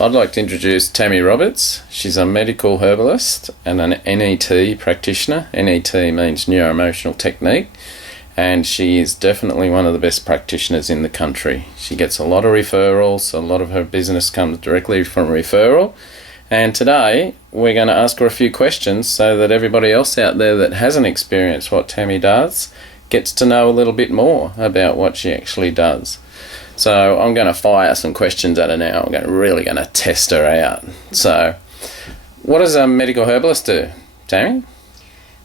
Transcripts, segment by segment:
I'd like to introduce Tammy Roberts. She's a medical herbalist and an NET practitioner. NET means neuro-emotional technique, and she is definitely one of the best practitioners in the country. She gets a lot of referrals. A lot of her business comes directly from referral. And today we're going to ask her a few questions so that everybody else out there that hasn't experienced what Tammy does gets to know a little bit more about what she actually does. So I'm going to fire some questions at her now. I'm really going to test her out. So what does a medical herbalist do, Tammy?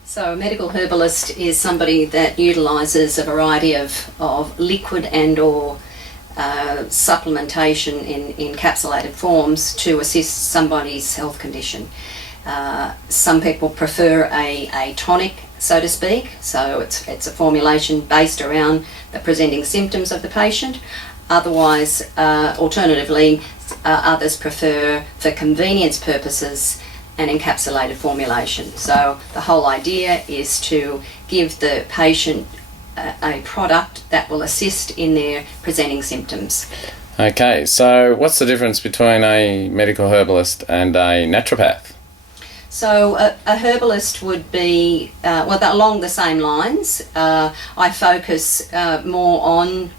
So a medical herbalist is somebody that utilises a variety of liquid and or supplementation in encapsulated forms to assist somebody's health condition. Some people prefer a tonic, so to speak, so it's a formulation based around the presenting symptoms of the patient. Otherwise, alternatively, others prefer, for convenience purposes, an encapsulated formulation. So the whole idea is to give the patient a product that will assist in their presenting symptoms. Okay, so what's the difference between a medical herbalist and a naturopath? So a herbalist would be, along the same lines. I focus more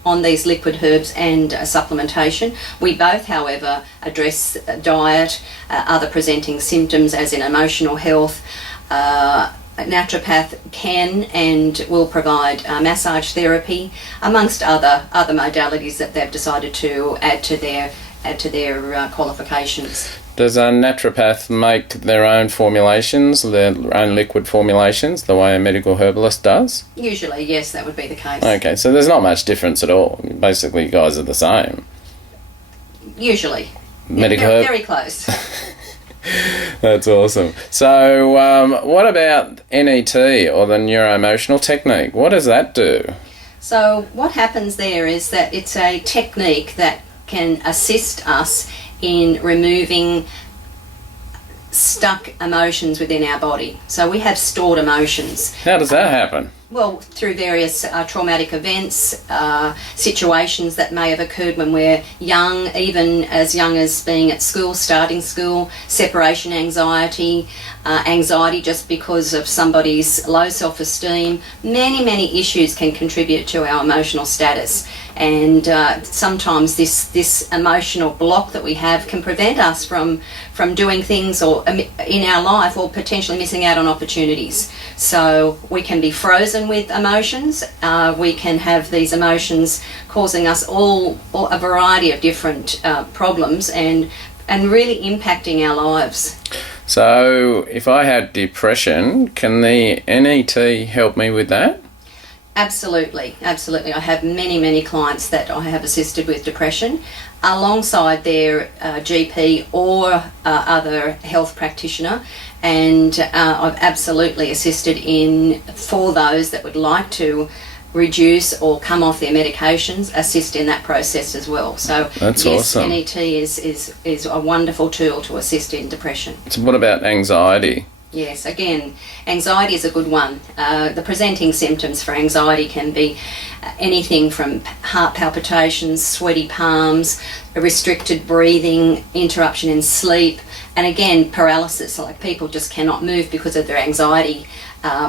on these liquid herbs and supplementation. We both, however, address diet, other presenting symptoms as in emotional health. A naturopath can and will provide massage therapy, amongst other modalities that they've decided to add to their qualifications. Does a naturopath make their own formulations, their own liquid formulations, the way a medical herbalist does? Usually, yes, that would be the case. Okay, so there's not much difference at all. Basically, you guys are the same. Usually. Very close. That's awesome. So what about NET, or the neuro-emotional technique? What does that do? So what happens there is that it's a technique that can assist us in removing stuck emotions within our body. So we have stored emotions. How does that happen? Well, through various traumatic events, situations that may have occurred when we're young, even as young as being at school, starting school, separation anxiety, anxiety just because of somebody's low self-esteem. Many issues can contribute to our emotional status. And sometimes this emotional block that we have can prevent us from doing things or in our life, or potentially missing out on opportunities. So we can be frozen with emotions. We can have these emotions causing us all a variety of different problems and really impacting our lives. So if I had depression, can the NET help me with that? Absolutely. I have many clients that I have assisted with depression alongside their GP or other health practitioner, and I've absolutely assisted for those that would like to reduce or come off their medications, assist in that process as well. So that's yes, awesome. NET is a wonderful tool to assist in depression. So what about anxiety? Yes, again, anxiety is a good one. The presenting symptoms for anxiety can be anything from heart palpitations, sweaty palms, restricted breathing, interruption in sleep, and again, paralysis, like people just cannot move because of their anxiety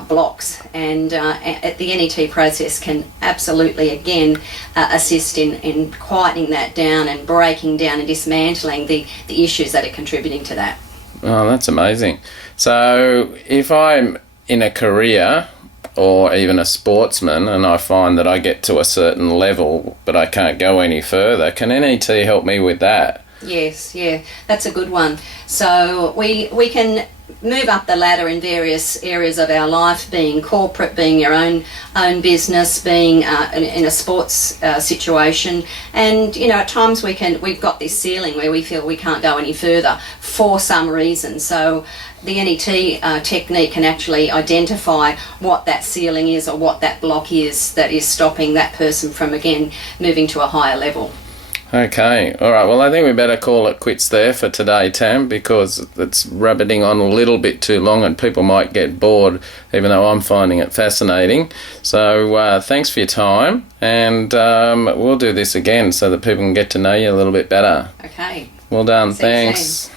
blocks. And the NET process can absolutely, again, assist in quietening that down and breaking down and dismantling the issues that are contributing to that. Oh, that's amazing. So if I'm in a career or even a sportsman and I find that I get to a certain level but I can't go any further, can NET help me with that? Yes, yeah, that's a good one. So we can move up the ladder in various areas of our life, being corporate, being your own business, being in a sports situation, and at times we've got this ceiling where we feel we can't go any further for some reason. So the NET technique can actually identify what that ceiling is or what that block is that is stopping that person from again moving to a higher level. Okay, all right. Well, I think we better call it quits there for today, Tam, because it's rabbiting on a little bit too long and people might get bored, even though I'm finding it fascinating. So thanks for your time, and we'll do this again so that people can get to know you a little bit better. Okay. Well done. See you Thanks. soon.